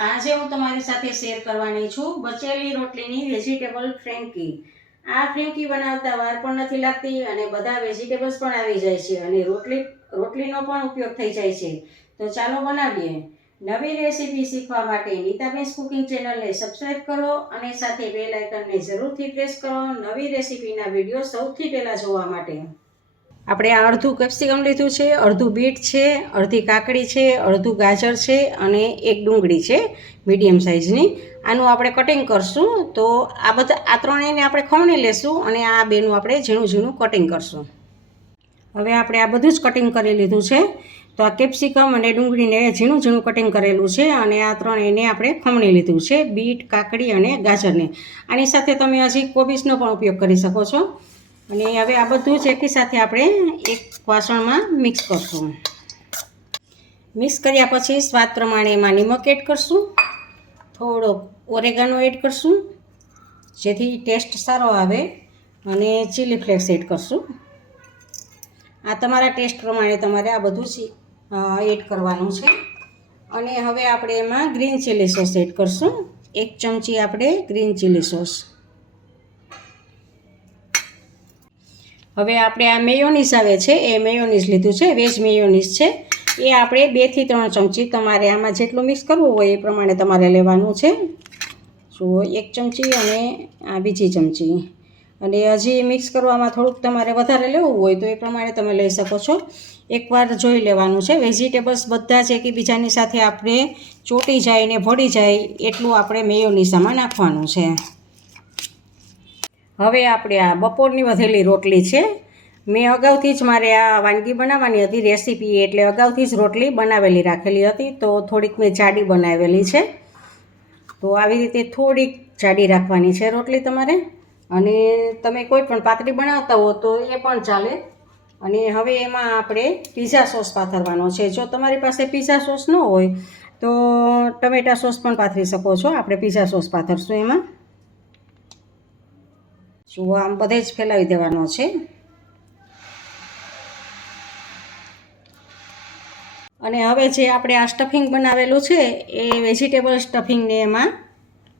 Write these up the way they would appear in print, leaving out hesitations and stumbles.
આજે હું તમારી સાથે શેર કરવાની છું બચેલી રોટલીની વેજીટેબલ ફ્રેન્કી। આ ફ્રેન્કી બનાવતા વાર પણ નથી લાગતી અને બધા વેજીટેબલ્સ પણ આવી જાય છે અને રોટલીનો પણ ઉપયોગ થઈ જાય છે। તો ચાલો બનાવીએ। નવી રેસીપી શીખવા માટે નીતાબેન્સ કુકિંગ ચેનલને સબસ્ક્રાઇબ કરો અને સાથે બેલ આઇકનને જરૂરથી પ્રેસ કરો નવી રેસીપીના વિડીયો સૌથી પહેલાં જોવા માટે। આપણે આ અડધું કેપ્સિકમ લીધું છે, અડધું બીટ છે, અડધી કાકડી છે, અડધું ગાજર છે અને એક ડુંગળી છે મીડિયમ સાઇઝની। આનું આપણે કટિંગ કરશું। તો આ ત્રણેયને આપણે ખમણી લેશું અને આ બેનું આપણે ઝીણું ઝીણું કટિંગ કરશું। હવે આપણે આ બધું જ કટિંગ કરી લીધું છે। તો આ કેપ્સિકમ અને ડુંગળીને ઝીણું ઝીણું કટિંગ કરેલું છે અને આ ત્રણેયને આપણે ખમણી લીધું છે, બીટ, કાકડી અને ગાજરને। આની સાથે તમે હજી કોબીસનો પણ ઉપયોગ કરી શકો છો। અને હવે આ બધું જ એકી સાથે આપણે એક વાસણમાં મિક્સ કરશું। મિક્સ કર્યા પછી સ્વાદ પ્રમાણે એમાં નિમક એડ કરશું, થોડો ઓરેગાનો એડ કરશું જેથી ટેસ્ટ સારો આવે અને ચીલી ફ્લેક્સ એડ કરશું। આ તમારા ટેસ્ટ પ્રમાણે તમારે આ બધું જ એડ કરવાનું છે। અને હવે આપણે એમાં ગ્રીન ચીલી સોસ એડ કરશું, 1 ચમચી આપણે ગ્રીન ચીલી સોસ। હવે આપણે આ મેયોનીઝ આવે છે એ મેયોનીઝ લીધું છે, વેજ મેયોનીઝ છે, એ આપણે 2 થી 3 ચમચી તમારે આમાં જેટલું મિક્સ કરવું હોય એ પ્રમાણે તમારે લેવાનું છે। જો 1 ચમચી અને આ બીજી ચમચી, અને હજી મિક્સ કરવામાં થોડુંક તમારે વધારે લેવું હોય તો એ પ્રમાણે તમે લઈ શકો છો। એકવાર જોઈ લેવાનું છે। વેજીટેબલ્સ બધા જ એકબીજાની સાથે આપણે ચોંટી જાય ને ભળી જાય એટલું આપણે મેયોનીઝ આમાં નાખવાનું છે। હવે આપણે આ બપોરની વધેલી રોટલી છે, મેં અગાઉથી જ મારે આ વાનગી બનાવવાની હતી રેસીપી, એટલે અગાઉથી જ રોટલી બનાવેલી રાખેલી હતી, તો થોડીક મેં જાડી બનાવેલી છે। તો આવી રીતે થોડીક જાડી રાખવાની છે રોટલી તમારે, અને તમે કોઈ પણ પાતળી બનાવતા હો તો એ પણ ચાલે। અને હવે એમાં આપણે પીઝા સોસ પાથરવાનો છે। જો તમારી પાસે પીઝા સોસ ન હોય તો ટમેટા સોસ પણ પાથરી શકો છો। આપણે પીઝા સોસ પાથરશું એમાં। જુઓ આમ બધે જ ફેલાવી દેવાનો છે। અને હવે જે આપણે આ સ્ટફિંગ બનાવેલું છે એ વેજીટેબલ સ્ટફિંગને એમાં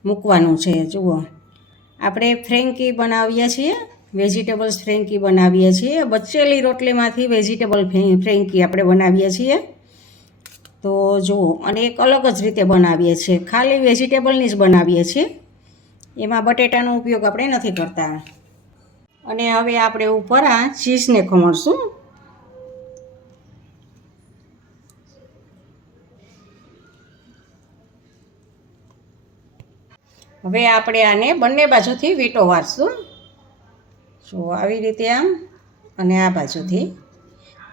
મૂકવાનું છે। જુઓ આપણે ફ્રેન્કી બનાવીએ છીએ, વેજીટેબલ્સ ફ્રેન્કી બનાવીએ છીએ, બચેલી રોટલીમાંથી વેજીટેબલ ફ્રેન્કી આપણે બનાવીએ છીએ। તો જુઓ, અને એક અલગ જ રીતે બનાવીએ છીએ, ખાલી વેજીટેબલની જ બનાવીએ છીએ, એમાં બટેટાનો ઉપયોગ આપણે નથી કરતા। અને હવે આપણે ઉપર આ ચીઝને ખમણશું। હવે આપણે આને બંને બાજુથી વીંટો વારશું। જો આવી રીતે આમ અને આ બાજુથી,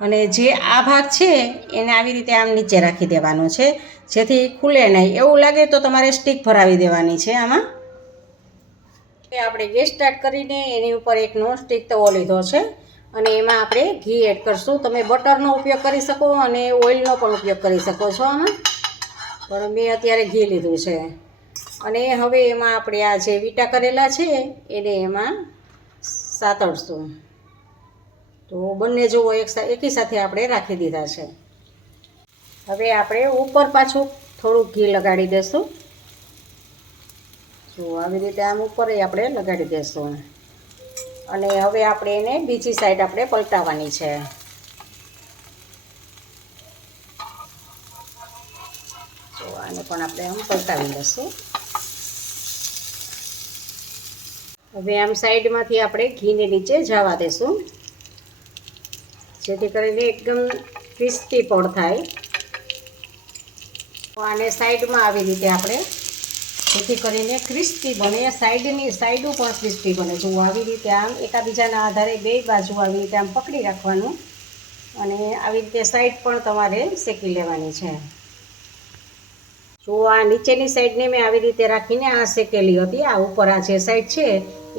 અને જે આ ભાગ છે એને આવી રીતે આમ નીચે રાખી દેવાનો છે જેથી ખુલે નહીં। એવું લાગે તો તમારે સ્ટીક ભરાવી દેવાની છે આમાં। આપણે ગેસ સ્ટાર્ટ કરીને એની ઉપર એક નોન સ્ટીક તવો લીધો છે અને એમાં આપણે ઘી એડ કરશું। તમે બટરનો ઉપયોગ કરી શકો અને ઓઇલનો પણ ઉપયોગ કરી શકો છો આમાં, પણ મેં અત્યારે ઘી લીધું છે। અને હવે એમાં આપણે આ જે વીંટા કરેલા છે એને એમાં સાતળશું। તો બંને જુઓ એકી સાથે આપણે રાખી દીધા છે। હવે આપણે ઉપર પાછું થોડુંક ઘી લગાડી દઈશું। જો આવી રીતે આમ ઉપર આપણે લગાડી દઈશું। અને હવે આપણે એને બીજી સાઈડ આપણે પલટાવવાની છે। તો આને પણ આપણે આમ પલટાવી લઈશું। હવે આમ સાઈડમાંથી આપણે ઘીને નીચે જવા દઈશું જેથી કરીને એકદમ ક્રિસ્પી પણ થાય। તો આને સાઈડમાં આવી રીતે આપણે જેથી કરીને ક્રિસ્પી બને, સાઈડની સાઈડો પણ ક્રિસ્પી બને। જો આવી રીતે આમ એકાબીજાના આધારે બે બાજુ આવી રીતે આમ પકડી રાખવાનું અને આવી રીતે સાઈડ પણ તમારે શેકી લેવાની છે। જો આ નીચેની સાઈડને મેં આવી રીતે રાખીને આ શેકેલી હતી, આ ઉપર આ જે સાઈડ છે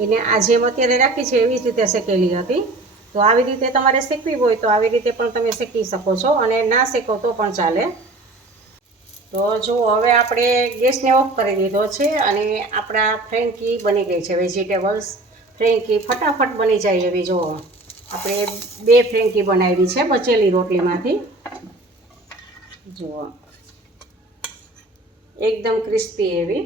એને આ જેમ અત્યારે રાખી છે એવી જ રીતે શેકેલી હતી। તો આવી રીતે તમારે શેકવી હોય તો આવી રીતે પણ તમે શેકી શકો છો, અને ના શેકો તો પણ ચાલે। તો જો હવે આપણે ગેસને ઓફ કરી દીધો છે અને આપણા ફ્રેન્કી બની ગઈ છે, વેજીટેબલ્સ ફ્રેન્કી ફટાફટ બની જાય એવી। જો આપણે 2 ફ્રેન્કી બનાવી છે બચેલી રોટલીમાંથી। જુઓ એકદમ ક્રિસ્પી એવી.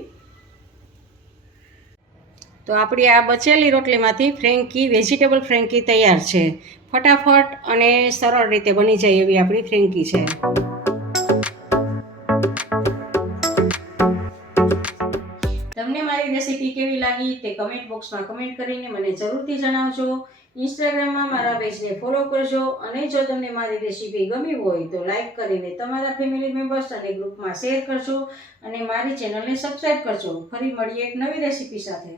તો આપણી આ બચેલી રોટલીમાંથી ફ્રેન્કી વેજીટેબલ ફ્રેન્કી તૈયાર છે. ફટાફટ અને સરળ રીતે બની જાય એવી આપણી ફ્રેન્કી છે. તમને મારી રેસીપી કેવી લાગી તે કમેન્ટ બોક્સમાં કમેન્ટ કરીને મને જરૂરથી જણાવજો. ઇન્સ્ટાગ્રામમાં મારા પેજને ફોલો કરજો અને જો તમને મારી રેસીપી ગમી હોય તો લાઈક કરીને તમારા ફેમિલી મેમ્બર્સ અને ગ્રુપમાં શેર કરજો અને મારી ચેનલને સબસ્ક્રાઈબ કરજો. ફરી મળીએ એક નવી રેસીપી સાથે.